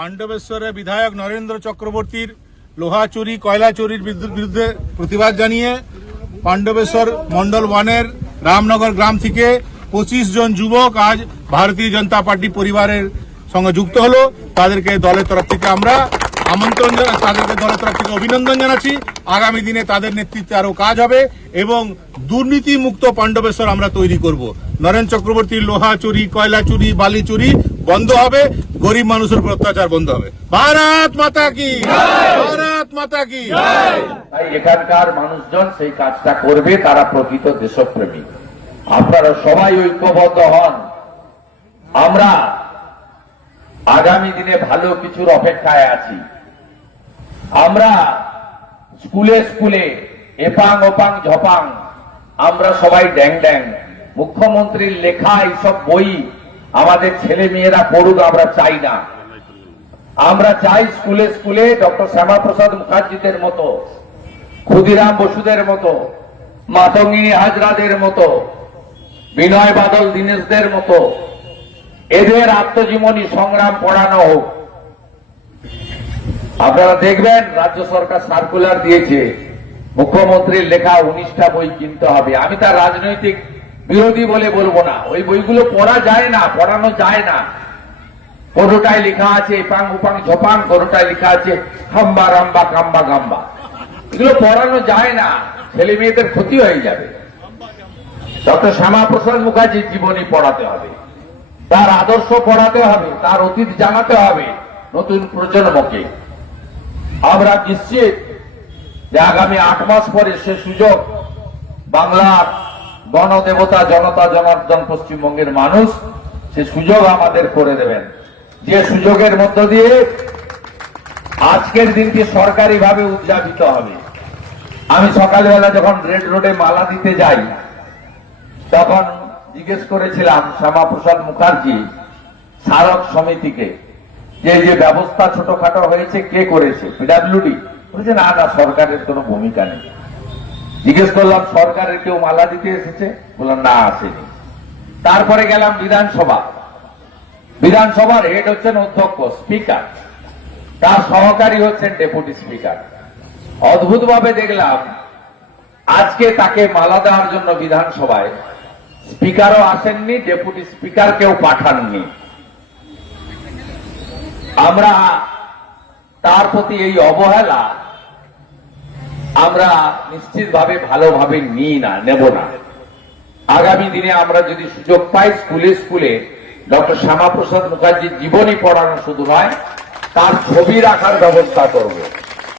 পাণ্ডবেশ্বরের বিধায়ক নরেন্দ্র চক্রবর্তীর লোহা চুরি, কয়লা চুরির বিরুদ্ধে- প্রতিবাদ জানিয়ে পাণ্ডবেশ্বর মন্ডল ওয়ানের রামনগর গ্রাম থেকে পঁচিশ জন যুবক আজ ভারতীয় জনতা পার্টি পরিবারের সঙ্গে যুক্ত হলো। তাদেরকে দলের তরফ থেকে আমরা আমন্ত্রণ তাদেরকে দলের তরফ থেকে অভিনন্দন জানাচ্ছি। আগামী দিনে তাদের নেতৃত্বে আরও কাজ হবে এবং দুর্নীতি মুক্ত পাণ্ডবেশ্বর আমরা তৈরি করব। নরেন চক্রবর্তীর লোহা চুরি, কয়লা চুরি, বালি চুরি বন্ধ হবে, গরিব মানুষের উপর অত্যাচার বন্ধ হবে। ভারত মাতা কি? ভারত মাতা কি? তাই এখানকার মানুষজন সেই কাজটা করবে, তারা প্রকৃত দেশপ্রেমী। আপনারা সবাই ঐক্যবদ্ধ হন। আমরা আগামী দিনে ভালো কিছুর অপেক্ষায় আছি। আমরা স্কুলে স্কুলে এপাং ওপাং ঝপাং, আমরা সবাই ড্যাং ড্যাং। মুখ্যমন্ত্রীর লেখা এইসব বই আমাদের ছেলে মেয়েরা পড়ুক, আমরা চাই না। আমরা চাই স্কুলে স্কুলে ডক্টর শ্যামাপ্রসাদ মুখার্জিদের মতো, ক্ষুদিরাম বসুদের মতো, মাতঙ্গিনী হাজরাদের মতো, বিনয় বাদল দীনেশদের মতো, এদের আত্মজীবনী সংগ্রাম পড়ানো হোক। আপনারা দেখবেন, রাজ্য সরকার সার্কুলার দিয়েছে। মুখ্যমন্ত্রীর লেখা উনিশটা বই কিনতে হবে। আমি তার রাজনৈতিক বিরোধী বলে বলব না। ওই বইগুলো পড়া যায় না, পড়ানো যায় না। কোনোটায় লেখা আছে এপাং উপাং ঝপাং, কোনোটায় লেখা আছে হাম্বা রাম্বা কাম্বা গাম্বা। এগুলো পড়ানো যায় না, ছেলে মেয়েদের ক্ষতি হয়ে যাবে। ডক্টর শ্যামাপ্রসাদ মুখার্জির জীবনী পড়াতে হবে। তার আদর্শ পড়াতে হবে, তার অতীত জানাতে হবে নতুন প্রজন্মকে। আমরা নিশ্চিত যে আগামী আট মাস পরে সে সুযোগ বাংলার গণদেবতা জনতা, জনার্দন পশ্চিমবঙ্গের মানুষ সে সুযোগ আমাদের করে দেবেন। যে সুযোগের মধ্য দিয়ে আজকের দিনটি সরকারিভাবে উদযাপিত হবে। আমি সকালবেলা যখন রেড রোডে মালা দিতে যাই, তখন জিজ্ঞেস করেছিলাম শ্যামাপ্রসাদ মুখার্জি, স্মারক সমিতিকে, যে যে ব্যবস্থা ছোটখাটো হয়েছে, কে করেছে? পিডাব্লিউডি বলছে, না না, সরকারের কোনো ভূমিকা নেই। জিজ্ঞেস করলাম, সরকারের কেউ মালা দিতে এসেছে? বললাম, না, আসেনি। তারপরে গেলাম বিধানসভা। বিধানসভার হেড হচ্ছেন অধ্যক্ষ, স্পিকার। তার সহকারী হচ্ছেন ডেপুটি স্পিকার অদ্ভুত ভাবে দেখলাম, আজকে তাকে মালা দেওয়ার জন্য বিধানসভায় স্পিকারও আসেননি ডেপুটি স্পিকার কেউ পাঠাননি। আমরা তার প্রতি এই অবহেলা আমরা নিশ্চিতভাবে ভালোভাবে নিই না, নেব না। আগামী দিনে আমরা যদি সুযোগ পাই স্কুলে স্কুলে, ডক্টর শ্যামাপ্রসাদ মুখার্জির জীবনী পড়ানো শুধু নয়, তার ছবি রাখার ব্যবস্থা করব।